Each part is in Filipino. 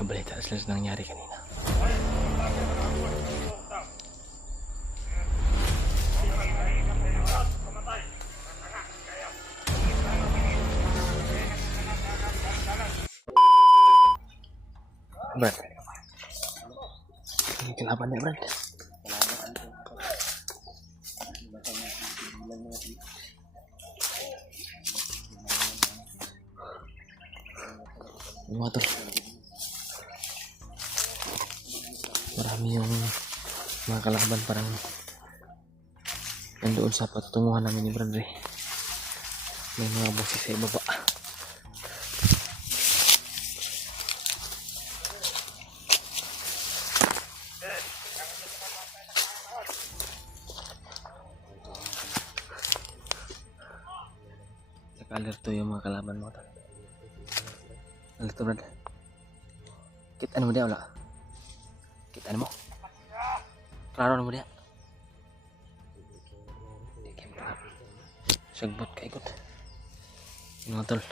nagkabalita sila sa nangyari kanina. Brad, ang kilaban niya, Brad. Yung mga tol, marami yung mga kalaban, parang nandoon sa patutunguhan namin ni Brad. May mga boses sa ibaba. Alerto yung mga kalaban mo tol. Alerto, Brad. Kita mo dia wala? Kita mo? Klaro mo dia? Sagbot ka ikot. Yung mga tol.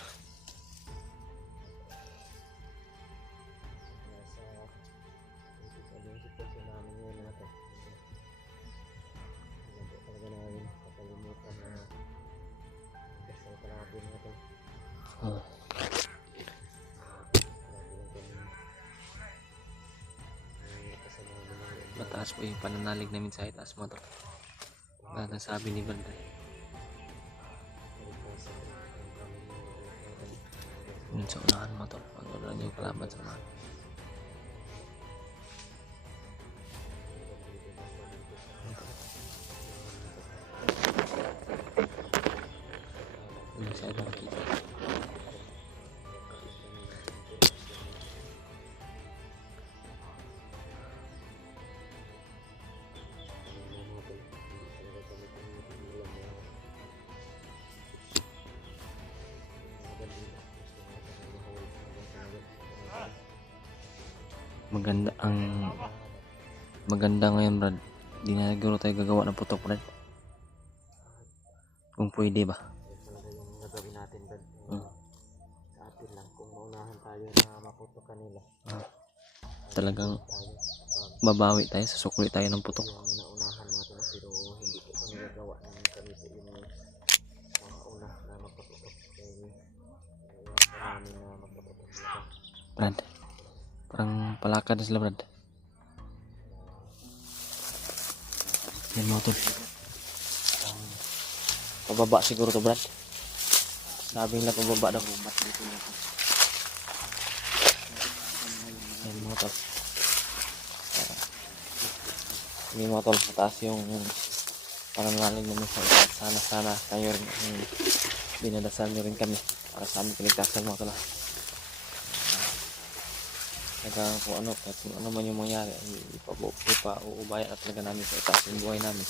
Mataas po yung pananalig namin sa itaas mo tol. Nasabi ni Brad. Yun sa unahan mo tol. Pag-ulan yung kalaban sa unahan. Yun sa ibang kita. Maganda ngayon, Brad. Di na siguro tayo gagawa ng putok, Brad. Kung pwede ba? Yung gagawin natin, Brad. Sa atin lang. Kung maunahan tayo na maputok kanila. Talagang babawi tayo, susukli tayo ng putok. Yung naunahan natin na pero hindi ko kami gagawa ng kami po yung una na maputok. Kaya namin na maputok. Brad, parang palakad na sila, Brad. Yan mo tol. Pababa siguro to, Brad. Sabi nila pababa daw. Yan mo tol. Yan mo tol. Mataas yung pananalig namin sa itaas. Sana kayo rin binadasal nyo rin kami para sa aming pinagkasal mo tol. Kung ano man yung mangyari, ipauubaya at talaga namin sa itaas yung buhay namin.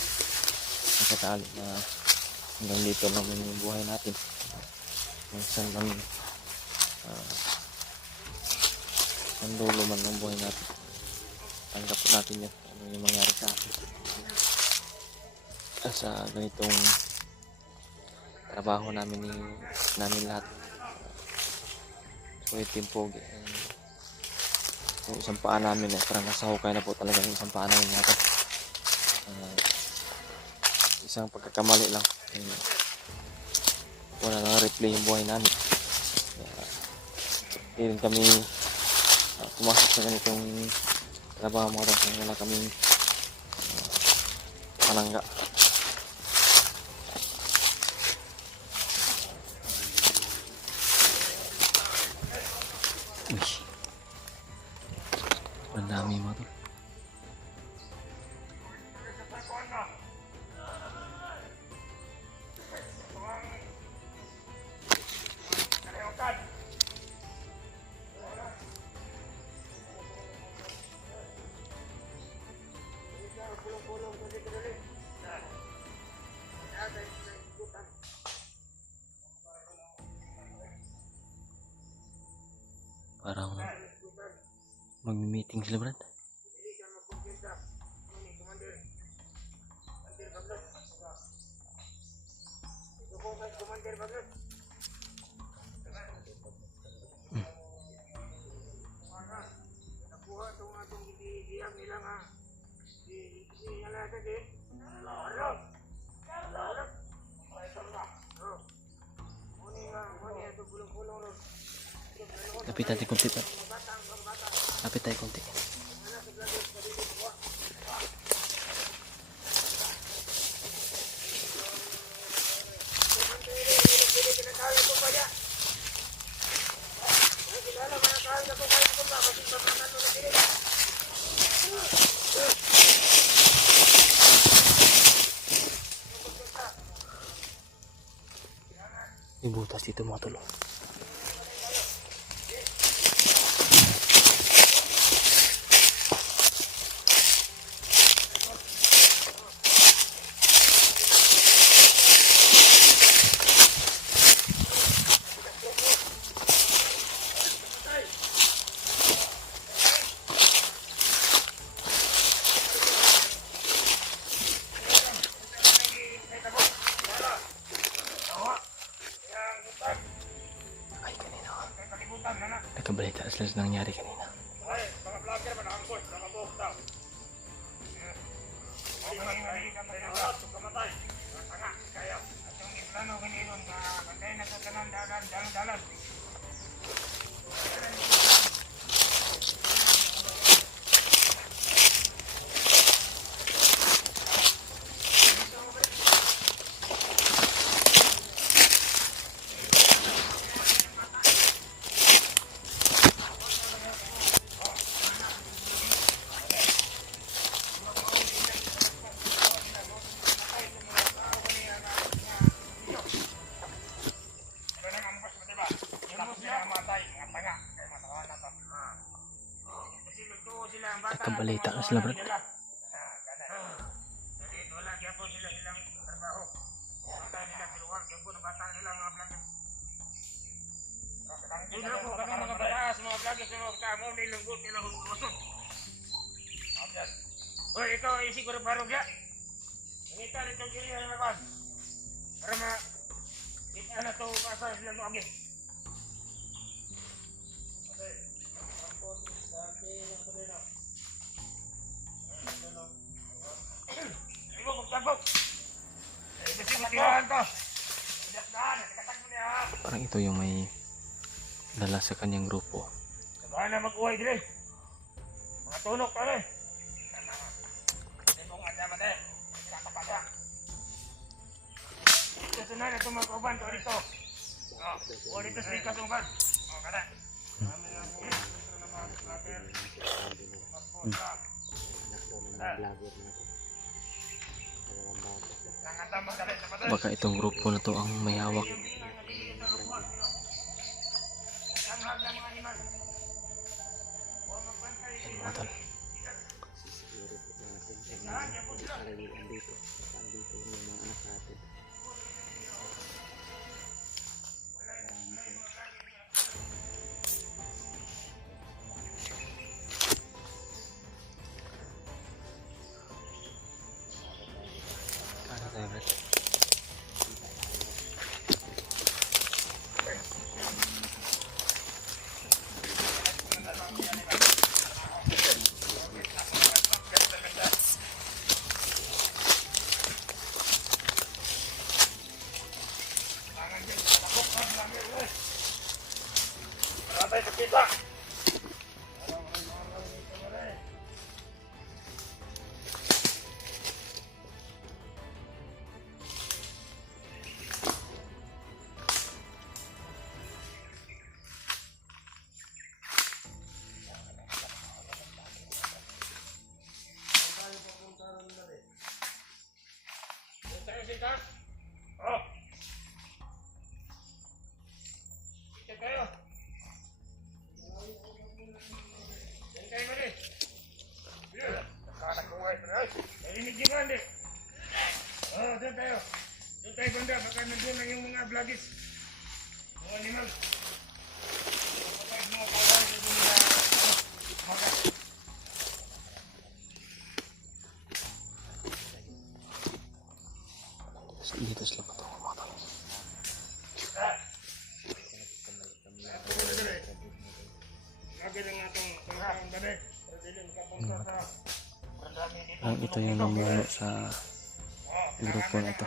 Nakatali na hanggang dito naman yung buhay natin. Minsan lang ang dulo man ng buhay natin. Tanggap natin yun, ano yung mangyari sa atin. Sa ganitong trabaho namin lahat. Sulit yung pogi. Yung isang paa namin parang nasa hukay na po talaga yung isang paa namin natin. Isang pagkakamali lang. Wala nang replay yung buhay namin. Hindi rin kami pumasok sa ganitong trabaho mga tol. Wala kaming panangga. Ang dami mga tol. Parang mag-meeting sila, Brad. Lapit natin konti pa. Lapit tayo konti. May butas dito mga tol. Ay, kanina. Nagkabalita sila sa nangyari kanina. Nagkabalita na sila, brad. Oy, ito isi ko barog ya. Ngita dito kiri ang laban. Para ma kita na to masa sila mo agi. Ibo magtabok. Eh, kasi matihan to. Daan, katag mo niya. Parang ito yung may dala sa kanyang grupo. Saka na mag-uway dire. Mga tunok pa rin. Ito na ito mag-uban to dito. O dito sa likas uban. O kada. Baka itong grupo na to ang may hawak. Mga tol. Ano tayo, brad? Patay sa kita. Oh. Kita kayo. Kayo ba rin? Nakakakuhay pa rin. Narinig nyo nga, hindi? Oo, doon tayo. Doon tayo banda. Baka nandun na yung mga vlogis. Mga animal. Baka mga kawal. Dito nila. Magat. Dito sila patungo, mga tol. Lagi lang atong pangkaon ba rin? Pagdilin ka punta sa... Parang ito yung namuno sa grupo na to.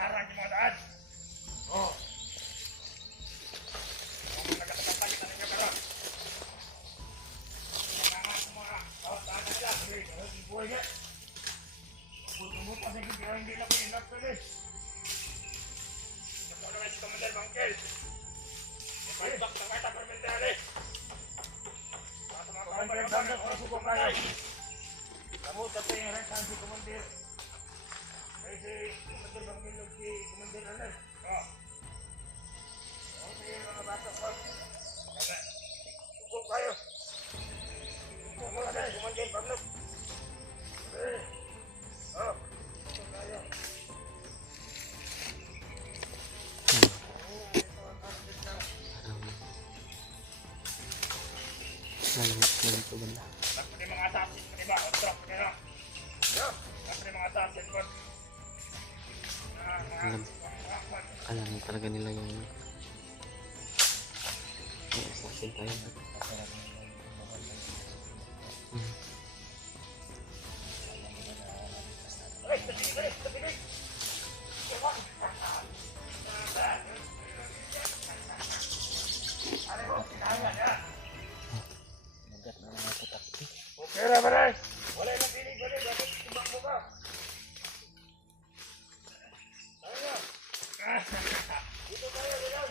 Oh. Ay! Kamutan tayo yung rekan si Commander. Kasi Commander Bangilog si Commander Alan. Oh. Ako tayo yung mga bata ko. Huwag kayo. Huwag mga tayo, Commander Bangilog. Oh. Huwag kayo. Lalim po banda. Tapos yung mga assassin mo, diba? Otro, pero. Tapos yung mga assassin mo. Alam talaga nila yung may assassin tayo. Ay, tatigil, tatigil. Ano mo, kinahangan, ha? Magat na mga putak. Okay na, maray. Wala nang dinig, wala. Bakit tibak mo ka? Ano nga? Dito tayo, Bilal.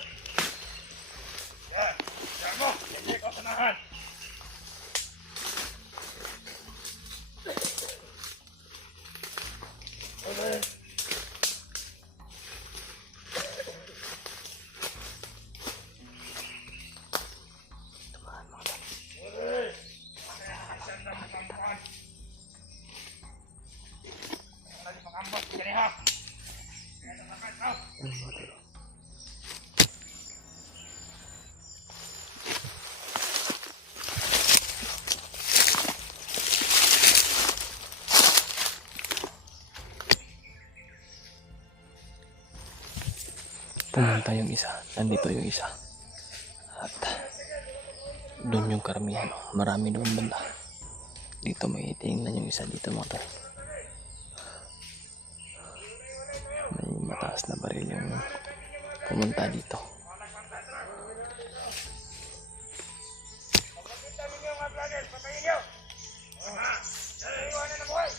Yan. Yan mo. Hindi ko sanahan. Okay. Tumahan mga tao. Okay. Isang na makampan. Lagi makambot. Gani ha. Kaya nakakat ha. Ano mga tao? Pumunta yung isa. Nandito yung isa. At doon yung karamihan. Marami doon banda. Dito may tingnan yung isa dito mga tao. May mataas na baril yung pumunta dito. Pagkakita ninyo mga vloggers, patayin nyo. Ha? Iwanan na buhay.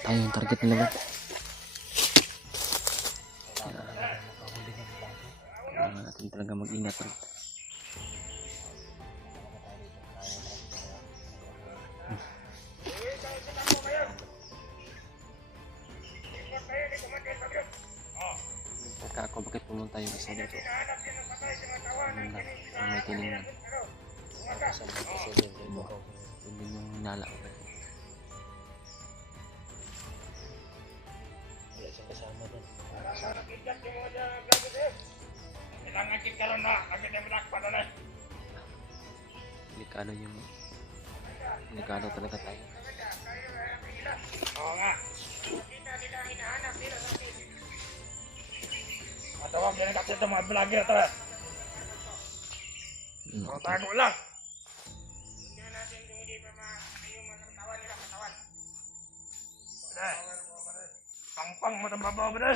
Tayo yung target nila. Kailangan natin talaga mag-ingat. Teka ako, bakit pumunta yung isa dito? Ganda, may tinignan. Hindi yung hinala ko. Wala siyang kasama doon. Kailangan kikaroon na. Agad yung black pa na na. Delikado talaga tayo. Oo nga. Matawag din kasi ito mga vlogger ito. Tago lang. Hindi natin hindi pa yung mga katawan nila katawan. Pangpang mo itong babaw mo na.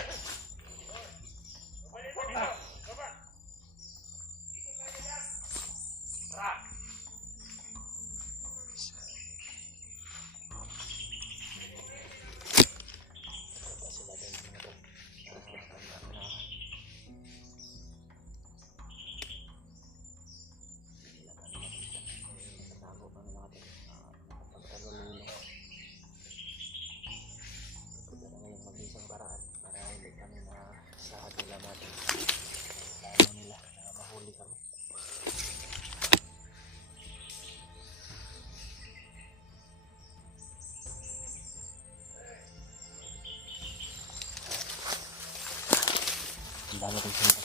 Ang dami kong sinta.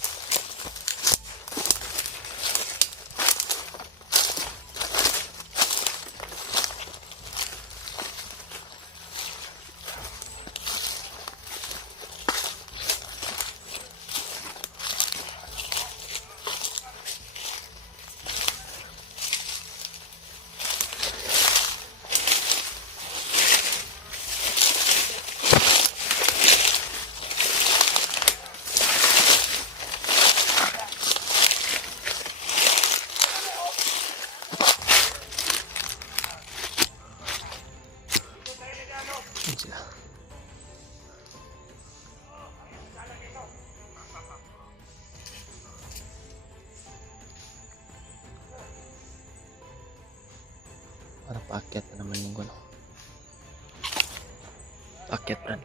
Para paakyat na naman yung ano. Paakyat, Brad.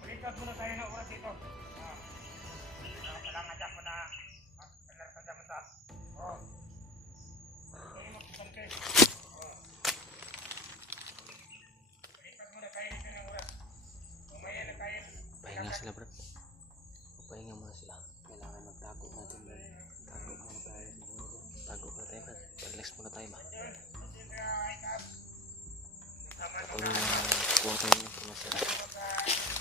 Balikat muna tayo ng oras dito. Kailangan dyan mo na magkalarkan dyan mo sa. Tayo magpapantay. Balikat muna tayo dito ng oras. Umaya na tayo. Pahinga sila, Brad. Pahinga muna sila. Kailangan magtago natin, Brad. Tago muna tayo. Tago muna tayo, Brad. Relax muna tayo, ba? Ako na kuha tayo ng informasyon.